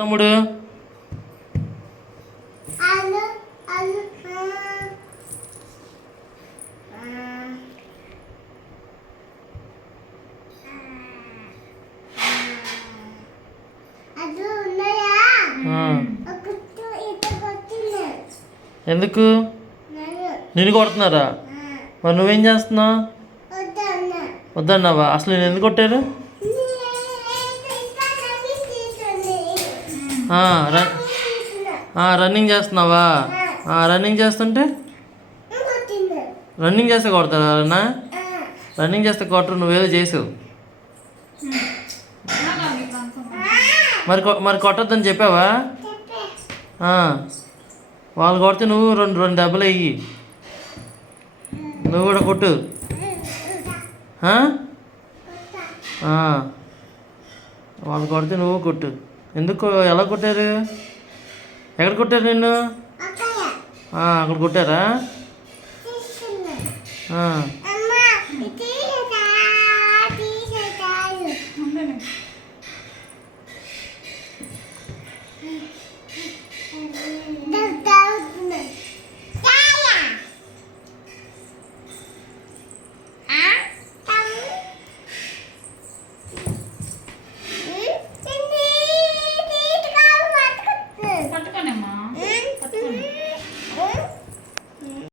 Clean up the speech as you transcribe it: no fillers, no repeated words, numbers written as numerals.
తమ్ముడు ఎందుకు నిన్ను కొడుతున్నారా? మరి నువ్వేం చేస్తున్నావు? వద్దన్నావా? అసలు నేను ఎందుకు కొట్టారు? రన్నింగ్ చేస్తున్నావా? రన్నింగ్ చేస్తుంటే రన్నింగ్ చేస్తే కొడతారా? అన్నా రన్నింగ్ చేస్తే కొట్టరు, నువ్వేదో చేసావు. మరి కొట్టొద్దని చెప్పావా? వాళ్ళు కొడితే నువ్వు రెండు దెబ్బలు వెయ్యి, నువ్వు కూడా కొట్టు. వాళ్ళు కొడితే నువ్వు కొట్టు. ఎందుకు? ఎలా కొట్టారు? ఎక్కడ కొట్టారు నిన్ను? అక్కడ కొట్టారా?